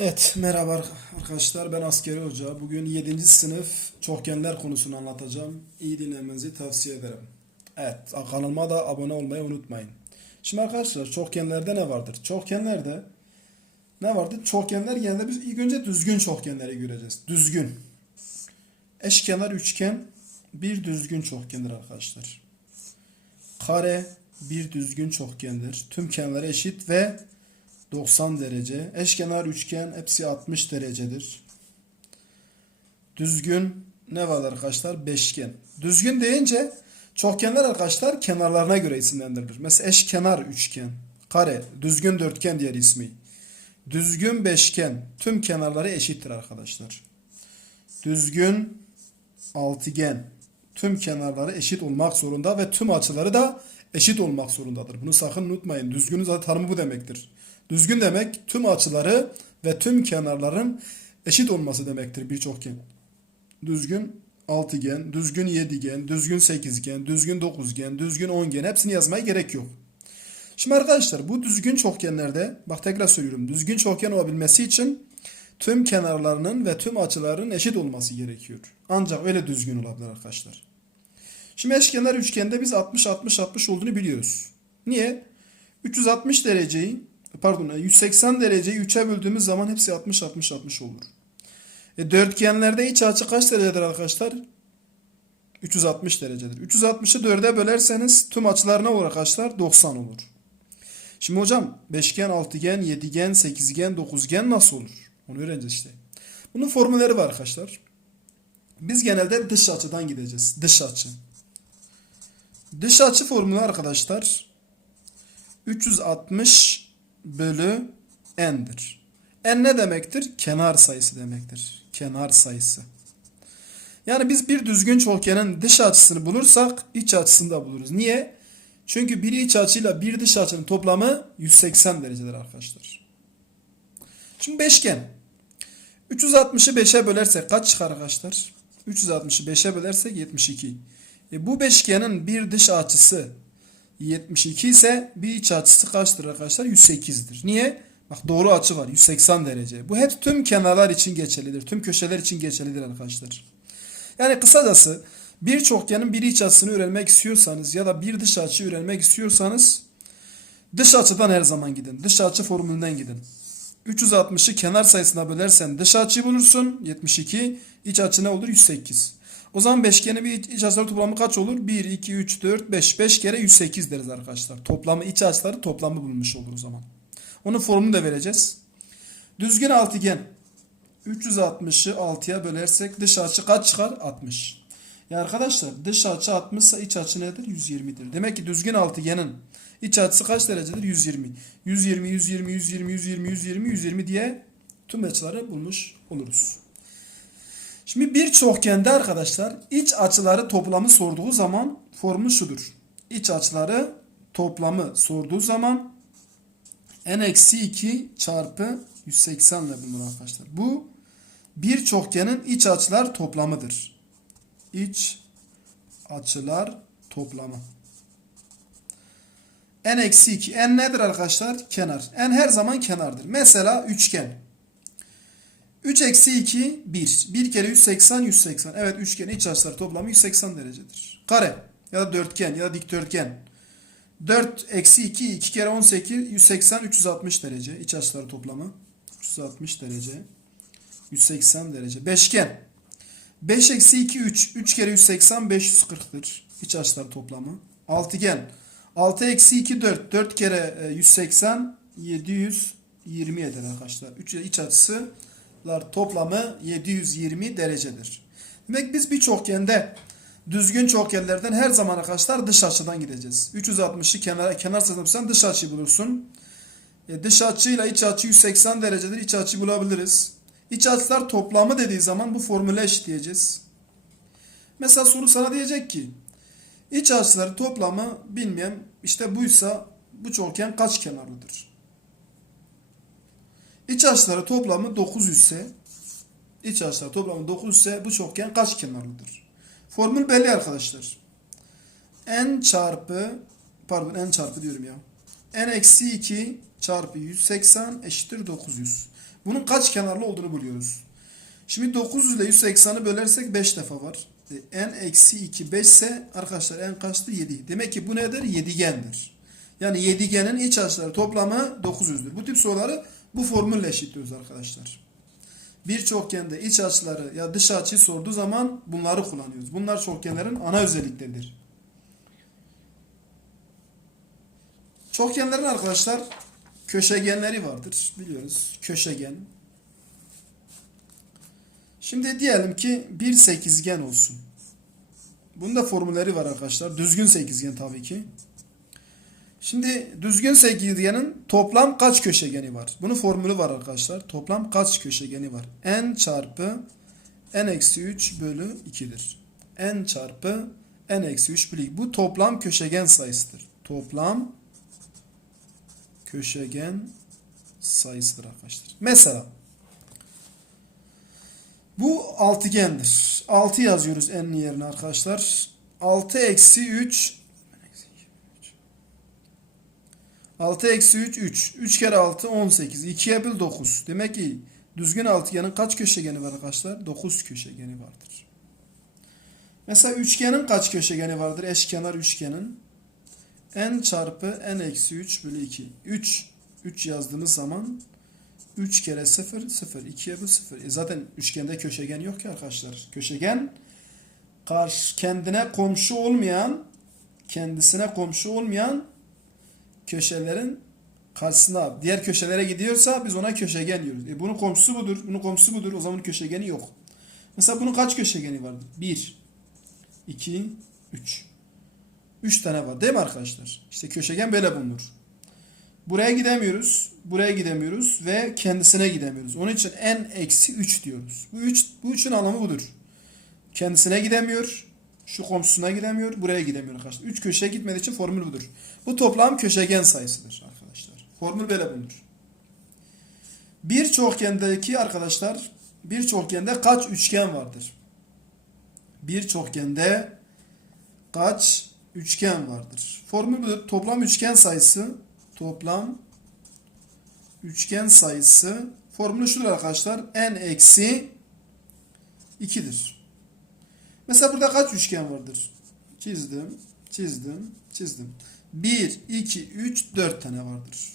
Evet, merhaba arkadaşlar. Ben askeri hoca. Bugün 7. sınıf çokgenler konusunu anlatacağım. İyi dinlemenizi tavsiye ederim. Evet, kanalıma da abone olmayı unutmayın. Şimdi arkadaşlar çokgenlerde ne vardır? Çokgenlerde ne vardır? Çokgenler genelde biz ilk önce düzgün çokgenleri göreceğiz. Düzgün. Eşkenar üçgen bir düzgün çokgendir arkadaşlar. Kare bir düzgün çokgendir. Tüm kenarları eşit ve 90 derece. Eşkenar üçgen hepsi 60 derecedir. Düzgün ne var arkadaşlar? Beşgen. Düzgün deyince çokgenler arkadaşlar kenarlarına göre isimlendirilir. Mesela eşkenar üçgen, kare, düzgün dörtgen diğer ismi. Düzgün beşgen tüm kenarları eşittir arkadaşlar. Düzgün altıgen tüm kenarları eşit olmak zorunda ve tüm açıları da eşit olmak zorundadır. Bunu sakın unutmayın. Düzgünün zaten tanımı bu demektir. Düzgün demek tüm açıları ve tüm kenarların eşit olması demektir bir çokgen. Düzgün altıgen, düzgün yedigen, düzgün sekizgen, düzgün dokuzgen, düzgün ongen hepsini yazmaya gerek yok. Şimdi arkadaşlar bu düzgün çokgenlerde bak tekrar söylüyorum düzgün çokgen olabilmesi için tüm kenarlarının ve tüm açıların eşit olması gerekiyor. Ancak öyle düzgün olabilir arkadaşlar. Şimdi eşkenar üçgende biz 60 60 60 olduğunu biliyoruz. Niye? 360 dereceyi pardon 180 dereceyi 3'e böldüğümüz zaman hepsi 60 60 60 olur. E, dörtgenlerde iç açı kaç derecedir arkadaşlar? 360 derecedir. 360'ı 4'e bölerseniz tüm açılar ne olur arkadaşlar? 90 olur. Şimdi hocam beşgen, altıgen, yedigen, sekizgen, dokuzgen nasıl olur? Onu öğreneceğiz işte. Bunun formülleri var arkadaşlar. Biz genelde dış açıdan gideceğiz. Dış açı. Dış açı formülü arkadaşlar 360 bölü n'dir. n ne demektir? Kenar sayısı demektir. Kenar sayısı. Yani biz bir düzgün çokgenin dış açısını bulursak iç açısını da buluruz. Niye? Çünkü bir iç açıyla bir dış açının toplamı 180 derecedir arkadaşlar. Şimdi beşgen. 360'ı 5'e bölersek kaç çıkar arkadaşlar? 360'ı 5'e bölersek 72. E bu beşgenin bir dış açısı 72 ise bir iç açısı kaçtır arkadaşlar? 108'dir. Niye? Bak doğru açı var 180 derece. Bu hep tüm kenarlar için geçerlidir. Tüm köşeler için geçerlidir arkadaşlar. Yani kısacası bir çokgenin bir iç açısını öğrenmek istiyorsanız ya da bir dış açı öğrenmek istiyorsanız dış açıdan her zaman gidin. Dış açı formülünden gidin. 360'ı kenar sayısına bölersen dış açıyı bulursun. 72. iç açı ne olur? 108. O zaman beşgeni bir iç açıları toplamı kaç olur? 1, 2, 3, 4, 5. 5 kere 108 deriz arkadaşlar. Toplamı iç açıları toplamı bulmuş olur o zaman. Onun formunu da vereceğiz. Düzgün altıgen. 360'ı 6'ya bölersek dış açı kaç çıkar? 60. Ya arkadaşlar dış açı 60 ise iç açı nedir? 120'dir. Demek ki düzgün altıgenin iç açısı kaç derecedir? 120. 120, 120, 120, 120, 120, 120 diye tüm açıları bulmuş oluruz. Şimdi bir çokgende arkadaşlar iç açıları toplamı sorduğu zaman formül şudur. İç açıları toplamı sorduğu zaman n-2 çarpı 180 ile bulunur arkadaşlar. Bu bir çokgenin iç açılar toplamıdır. İç açılar toplamı. n-2. n nedir arkadaşlar? Kenar. n her zaman kenardır. Mesela üçgen. 3 eksi 2 1. 1 kere 180 180. Evet üçgenin iç açıları toplamı 180 derecedir. Kare ya da dörtgen ya da dikdörtgen. 4 eksi 2 2 kere 18 180 360 derece. İç açıları toplamı 360 derece. 180 derece. Beşgen. 5 eksi 2 3. 3 kere 180 540'tır. İç açıları toplamı. Altıgen. 6 eksi 2 4. 4 kere 180 720 eder arkadaşlar. 3 iç açısı toplamı 720 derecedir. Demek biz bir çokgende düzgün çokgenlerden her zaman arkadaşlar dış açıdan gideceğiz. 360'ı kenar kenar sayısından dış açıyı bulursun. E, dış açıyla iç açı 180 derecedir. İç açıyı bulabiliriz. İç açılar toplamı dediği zaman bu formüle eşitleyeceğiz. Mesela soru sana diyecek ki iç açıları toplamı bilmem işte buysa bu çokgen kaç kenarlıdır? İç açıları toplamı 900 ise iç açıları toplamı 900 ise bu çokgen kaç kenarlıdır? Formül belli arkadaşlar. n çarpı pardon n çarpı diyorum ya. n eksi 2 çarpı 180 eşittir 900. Bunun kaç kenarlı olduğunu buluyoruz. Şimdi 900 ile 180'i bölersek 5 defa var. E, n eksi 2 5 ise arkadaşlar n kaçtır? 7. Demek ki bu nedir? Yedigendir. Yani yedigenin iç açıları toplamı 900'dür. Bu tip soruları bu formülle eşitliyoruz arkadaşlar. Bir çokgende iç açıları ya dış açıyı sorduğu zaman bunları kullanıyoruz. Bunlar çokgenlerin ana özellikleridir. Çokgenlerin arkadaşlar köşegenleri vardır. Biliyoruz. Köşegen. Şimdi diyelim ki bir sekizgen olsun. Bunun da formülleri var arkadaşlar. Düzgün sekizgen tabii ki. Şimdi düzgün sekizgenin toplam kaç köşegeni var? Bunun formülü var arkadaşlar. Toplam kaç köşegeni var? n çarpı n eksi 3 bölü 2'dir. n çarpı n eksi 3 bölü 2. Bu toplam köşegen sayısıdır. Toplam köşegen sayısıdır arkadaşlar. Mesela bu altıgendir. 6 yazıyoruz n'in yerine arkadaşlar. 6 eksi 3 6 eksi 3 3. 3 kere 6 18. 2'ye böl 9. Demek ki düzgün altıgenin kaç köşegeni var arkadaşlar? 9 köşegeni vardır. Mesela üçgenin kaç köşegeni vardır? Eşkenar üçgenin. n çarpı n eksi 3 bölü 2. 3 3 yazdığımız zaman 3 kere 0 0. 2'ye böl 0. E zaten üçgende köşegen yok ki arkadaşlar. Köşegen karşı kendine komşu olmayan kendisine komşu olmayan köşelerin karşısına diğer köşelere gidiyorsa biz ona köşegen diyoruz. E bunun komşusu budur. Bunun komşusu budur. O zaman köşegeni yok. Mesela bunun kaç köşegeni vardır? 1 2 3 3 tane var değil mi arkadaşlar? İşte köşegen böyle bulunur. Buraya gidemiyoruz. Buraya gidemiyoruz ve kendisine gidemiyoruz. Onun için n eksi 3 diyoruz. Bu 3 bu 3'ün anlamı budur. Kendisine gidemiyor. Şu komşusuna gidemiyor. Buraya gidemiyor arkadaşlar. 3 köşeye gitmediği için formül budur. Bu toplam köşegen sayısıdır arkadaşlar. Formül böyle bulunur. Bir çokgendeki arkadaşlar bir çokgende kaç üçgen vardır? Bir çokgende kaç üçgen vardır? Formül budur. Toplam üçgen sayısı toplam üçgen sayısı formülü şudur arkadaşlar. n eksi 2'dir. Mesela burada kaç üçgen vardır? Çizdim, çizdim, çizdim. 1, 2, 3, 4 tane vardır.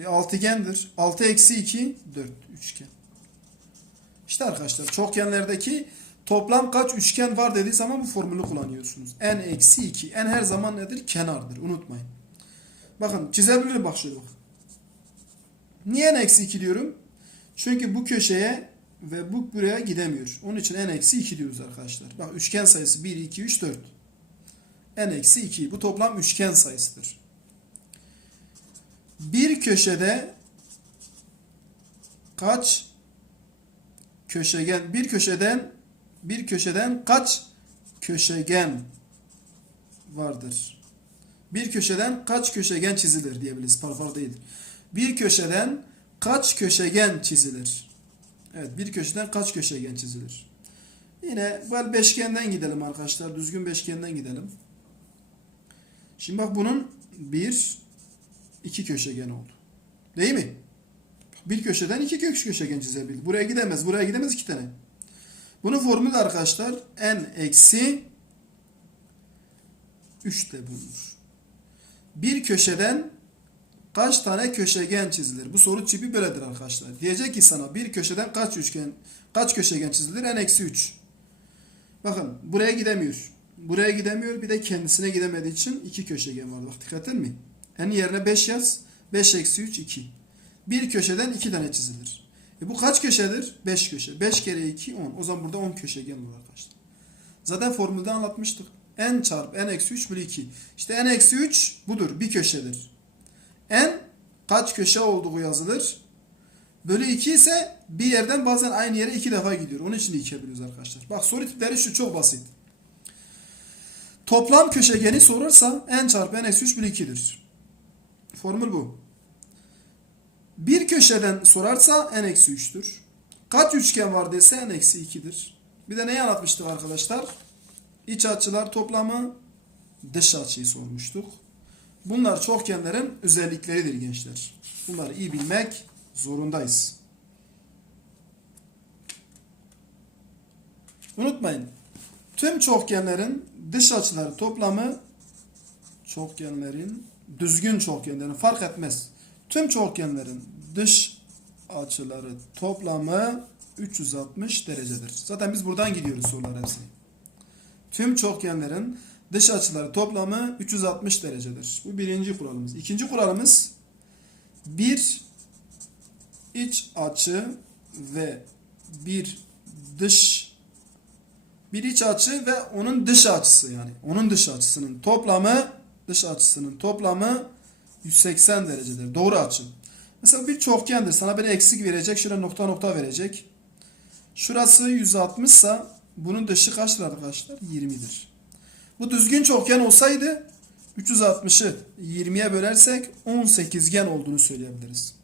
E, altıgendir. 6 eksi 2, 4 üçgen. İşte arkadaşlar çokgenlerdeki toplam kaç üçgen var dediği zaman bu formülü kullanıyorsunuz. n eksi 2. n her zaman nedir? Kenardır. Unutmayın. Bakın çizebilirim bak şöyle bak. Niye n eksi 2 diyorum? Çünkü bu köşeye ve bu buraya gidemiyor. Onun için n eksi 2 diyoruz arkadaşlar. Bak üçgen sayısı 1, 2, 3, 4. n eksi 2. Bu toplam üçgen sayısıdır. Bir köşede kaç köşegen bir köşeden bir köşeden kaç köşegen vardır? Bir köşeden kaç köşegen çizilir diyebiliriz. Parfar değil. Bir köşeden kaç köşegen çizilir? Evet bir köşeden kaç köşegen çizilir? Yine vel beşgenden gidelim arkadaşlar. Düzgün beşgenden gidelim. Şimdi bak bunun bir iki köşegen oldu. Değil mi? Bir köşeden iki kök köşegen çizebilir. Buraya gidemez. Buraya gidemez iki tane. Bunun formülü arkadaşlar n eksi 3 de bulunur. Bir köşeden kaç tane köşegen çizilir? Bu soru tipi böyledir arkadaşlar. Diyecek ki sana bir köşeden kaç üçgen kaç köşegen çizilir? n eksi 3. Bakın buraya gidemiyor. Buraya gidemiyor. Bir de kendisine gidemediği için iki köşegen var. Bak dikkat edin mi? n yerine 5 yaz. 5 eksi 3 2. Bir köşeden iki tane çizilir. E bu kaç köşedir? 5 köşe. 5 kere 2 10. O zaman burada 10 köşegen var arkadaşlar. Zaten formülde anlatmıştık. n çarpı n eksi 3 bölü 2. İşte n eksi 3 budur. Bir köşedir. N kaç köşe olduğu yazılır. Bölü 2 ise bir yerden bazen aynı yere iki defa gidiyor. Onun için de 2'ye bölüyoruz arkadaşlar. Bak soru tipleri şu çok basit. Toplam köşegeni sorarsa n çarpı n eksi 3 bölü 2'dir. Formül bu. Bir köşeden sorarsa n eksi 3'tür. Kaç üçgen var dese n eksi 2'dir. Bir de neyi anlatmıştık arkadaşlar? İç açılar toplamı dış açıyı sormuştuk. Bunlar çokgenlerin özellikleridir gençler. Bunları iyi bilmek zorundayız. Unutmayın. Tüm çokgenlerin dış açıları toplamı çokgenlerin düzgün çokgenlerin fark etmez. Tüm çokgenlerin dış açıları toplamı 360 derecedir. Zaten biz buradan gidiyoruz sorular hepsini. Tüm çokgenlerin dış açıları toplamı 360 derecedir. Bu birinci kuralımız. İkinci kuralımız bir iç açı ve bir dış bir iç açı ve onun dış açısı yani onun dış açısının toplamı dış açısının toplamı 180 derecedir. Doğru açı. Mesela bir çokgendir. Sana böyle eksik verecek. Şuraya nokta nokta verecek. Şurası 160 ise bunun dışı kaçtır arkadaşlar? 20'dir. Bu düzgün çokgen olsaydı 360'ı 20'ye bölersek 18gen olduğunu söyleyebiliriz.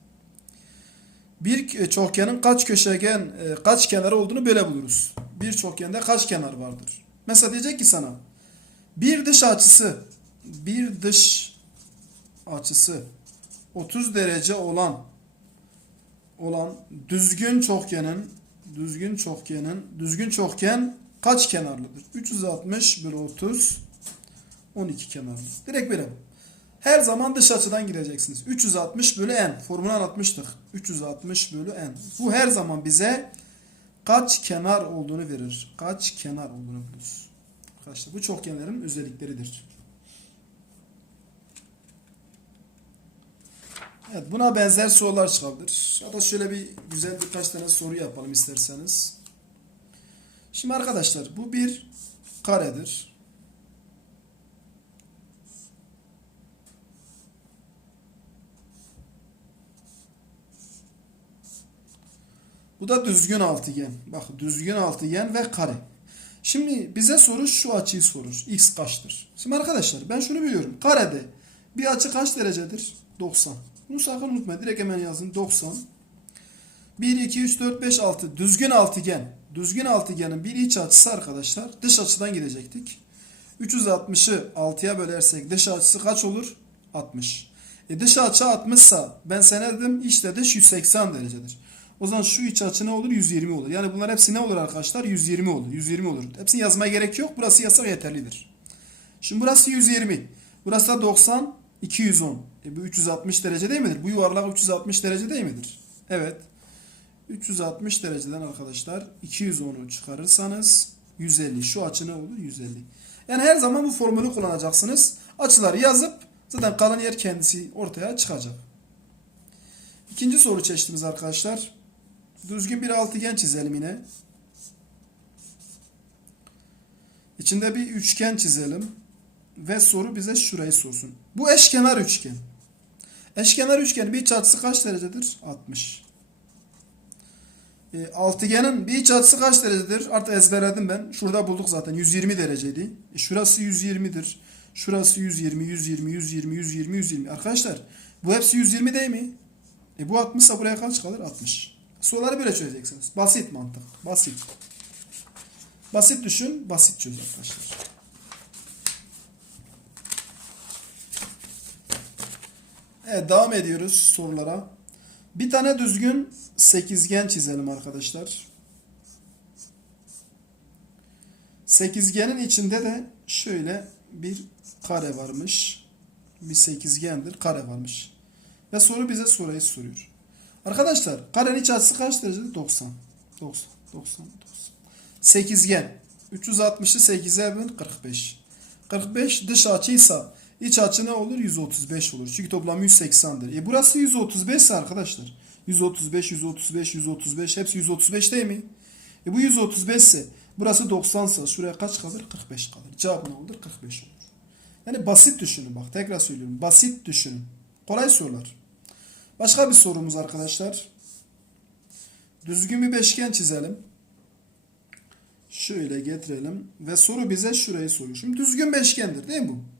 Bir çokgenin kaç köşegen, e, kaç kenarı olduğunu böyle buluruz. Bir çokgende kaç kenar vardır? Mesela diyecek ki sana bir dış açısı bir dış açısı 30 derece olan olan düzgün çokgenin düzgün çokgenin düzgün çokgen kaç kenarlıdır? 360 bölü 30 12 kenarlı. Direkt böyle. Her zaman dış açıdan gireceksiniz. 360 bölü n. Formunu anlatmıştık. 360 bölü n. Bu her zaman bize kaç kenar olduğunu verir. Kaç kenar olduğunu buluruz. Arkadaşlar bu çokgenlerin özellikleridir. Evet buna benzer sorular çıkabilir. Ya da şöyle bir güzel birkaç tane soru yapalım isterseniz. Şimdi arkadaşlar bu bir karedir. Bu da düzgün altıgen. Bak düzgün altıgen ve kare. Şimdi bize soru şu açıyı sorur. X kaçtır? Şimdi arkadaşlar ben şunu biliyorum. Karede bir açı kaç derecedir? 90. Bunu sakın unutmayın. Direkt hemen yazın. 90. 1, 2, 3, 4, 5, 6. Düzgün altıgen. Düzgün altıgenin bir iç açısı arkadaşlar. Dış açıdan gidecektik. 360'ı 6'ya bölersek dış açısı kaç olur? 60. E dış açı 60 ise ben sana dedim işte dış 180 derecedir. O zaman şu iç açı ne olur? 120 olur. Yani bunlar hepsi ne olur arkadaşlar? 120 olur. 120 olur. Hepsini yazmaya gerek yok. Burası yazsak yeterlidir. Şimdi burası 120. Burası da 90. 210. E bu 360 derece değil midir? Bu yuvarlak 360 derece değil midir? Evet. 360 dereceden arkadaşlar 210'u çıkarırsanız 150. Şu açı ne olur? 150. Yani her zaman bu formülü kullanacaksınız. Açıları yazıp zaten kalan yer kendisi ortaya çıkacak. İkinci soru çeşitimiz arkadaşlar. Düzgün bir altıgen çizelim yine. İçinde bir üçgen çizelim. Ve soru bize şurayı sorsun. Bu eşkenar üçgen. Eşkenar üçgen bir açısı kaç derecedir? 60. E, altıgenin bir iç açısı kaç derecedir? Artık ezberledim ben. Şurada bulduk zaten. 120 dereceydi. E, şurası 120'dir. Şurası 120, 120, 120, 120, 120. Arkadaşlar bu hepsi 120 değil mi? E bu 60 ise buraya kaç kalır? 60. Soruları böyle çözeceksiniz. Basit mantık. Basit. Basit düşün, basit çöz arkadaşlar. Evet devam ediyoruz sorulara. Bir tane düzgün sekizgen çizelim arkadaşlar. Sekizgenin içinde de şöyle bir kare varmış. Bir sekizgendir. Kare varmış. Ve soru bize soruyu soruyor. Arkadaşlar karenin iç açısı kaç derecedir? 90. 90. 90. 90. Sekizgen. 360'ı 8'e böl 45. 45 dış açıysa iç açı ne olur? 135 olur. Çünkü toplam 180'dir. E burası 135 ise arkadaşlar. 135, 135, 135 hepsi 135 değil mi? E bu 135 ise burası 90 ise şuraya kaç kalır? 45 kalır. Cevap ne olur? 45 olur. Yani basit düşünün bak tekrar söylüyorum. Basit düşünün. Kolay sorular. Başka bir sorumuz arkadaşlar. Düzgün bir beşgen çizelim. Şöyle getirelim. Ve soru bize şurayı soruyor. Şimdi düzgün beşgendir değil mi bu?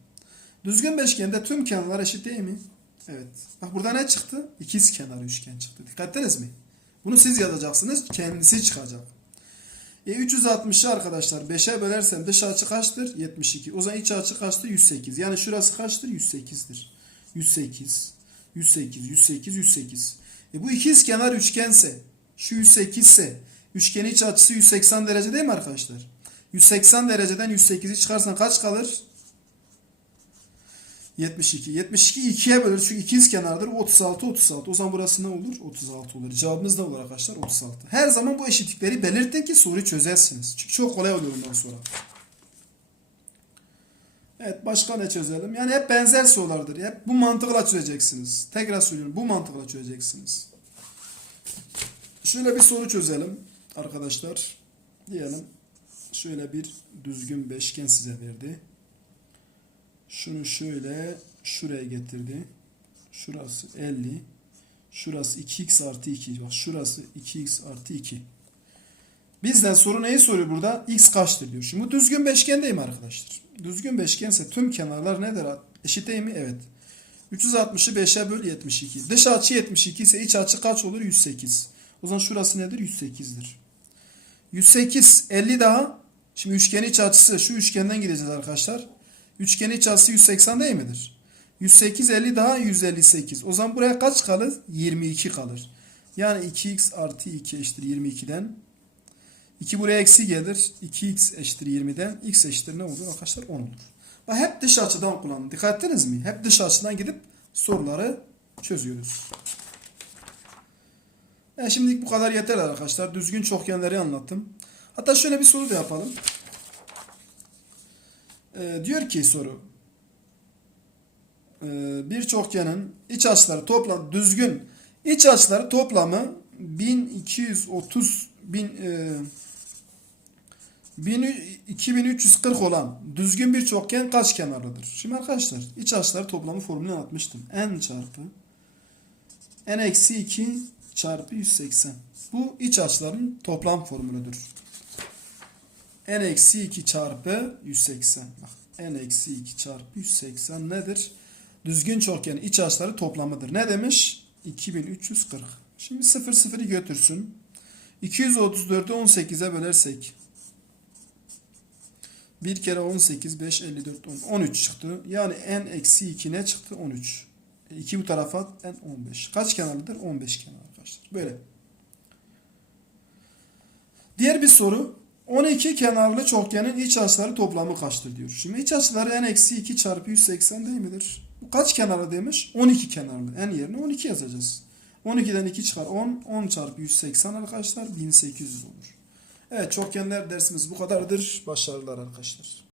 Düzgün beşgende tüm kenarlar eşit değil mi? Evet. Bak burada ne çıktı? İkiz kenar üçgen çıktı. Dikkat ettiniz mi? Bunu siz yazacaksınız. Kendisi çıkacak. E 360'ı arkadaşlar 5'e bölersem dış açı kaçtır? 72. O zaman iç açı kaçtır? 108. Yani şurası kaçtır? 108'dir. 108. 108, 108, 108. E bu ikiz kenar üçgense, şu 108 ise Üçgenin iç açısı 180 derece değil mi arkadaşlar? 180 dereceden 108'i çıkarsan kaç kalır? 72. 72 2'ye bölür çünkü ikiz kenardır. 36 36. O zaman burası ne olur? 36 olur. Cevabımız ne olur arkadaşlar? 36. Her zaman bu eşitlikleri belirtin ki soruyu çözersiniz. Çünkü çok kolay oluyor bundan sonra. Evet başka ne çözelim? Yani hep benzer sorulardır. Hep bu mantıkla çözeceksiniz. Tekrar söylüyorum bu mantıkla çözeceksiniz. Şöyle bir soru çözelim arkadaşlar. Diyelim şöyle bir düzgün beşgen size verdi. Şunu şöyle şuraya getirdi. Şurası 50. Şurası 2x artı 2. Bak şurası 2x artı 2. Bizden soru neyi soruyor burada? X kaçtır diyor. Şimdi bu düzgün beşgendeyim arkadaşlar. Düzgün beşgense tüm kenarlar nedir? Eşit değil mi? Evet. 360'ı 5'e böl 72. Dış açı 72 ise iç açı kaç olur? 108. O zaman şurası nedir? 108'dir. 108 50 daha. Şimdi üçgenin iç açısı şu üçgenden gideceğiz arkadaşlar. Üçgenin iç açısı 180 değil midir? 108 50 daha 158. O zaman buraya kaç kalır? 22 kalır. Yani 2x artı 2 eşittir 22'den 2 buraya eksi gelir. 2x eşittir 20'den. x eşittir ne olur arkadaşlar? 10 olur. Bak hep dış açıdan kullanın. Dikkat ettiniz mi? Hep dış açıdan gidip soruları çözüyoruz. E şimdilik bu kadar yeter arkadaşlar. Düzgün çokgenleri anlattım. Hatta şöyle bir soru da yapalım. E, diyor ki soru. E, bir çokgenin iç açıları toplam düzgün iç açıları toplamı 1230 bin e, 1000 2340 olan düzgün bir çokgen kaç kenarlıdır? Şimdi arkadaşlar iç açıları toplamı formülünü anlatmıştım. n çarpı n eksi 2 çarpı 180. Bu iç açıların toplam formülüdür. N eksi 2 çarpı 180. Bak n eksi 2 çarpı 180 nedir? Düzgün çokgenin iç açıları toplamıdır. Ne demiş? 2340. Şimdi 0 0'ı götürsün. 234'ü 18'e bölersek 1 kere 18, 5, 54, 10. 13 çıktı. Yani n eksi 2 ne çıktı? 13. 2 bu tarafa at, n 15. Kaç kenarlıdır? 15 kenar arkadaşlar. Böyle. Diğer bir soru. 12 kenarlı çokgenin iç açıları toplamı kaçtır diyor. Şimdi iç açıları n eksi 2 çarpı 180 değil midir? Bu kaç kenarlı demiş? 12 kenarlı. n yerine 12 yazacağız. 12'den 2 çıkar 10. 10 çarpı 180 arkadaşlar 1800 olur. Evet çokgenler dersimiz bu kadardır. Başarılar arkadaşlar.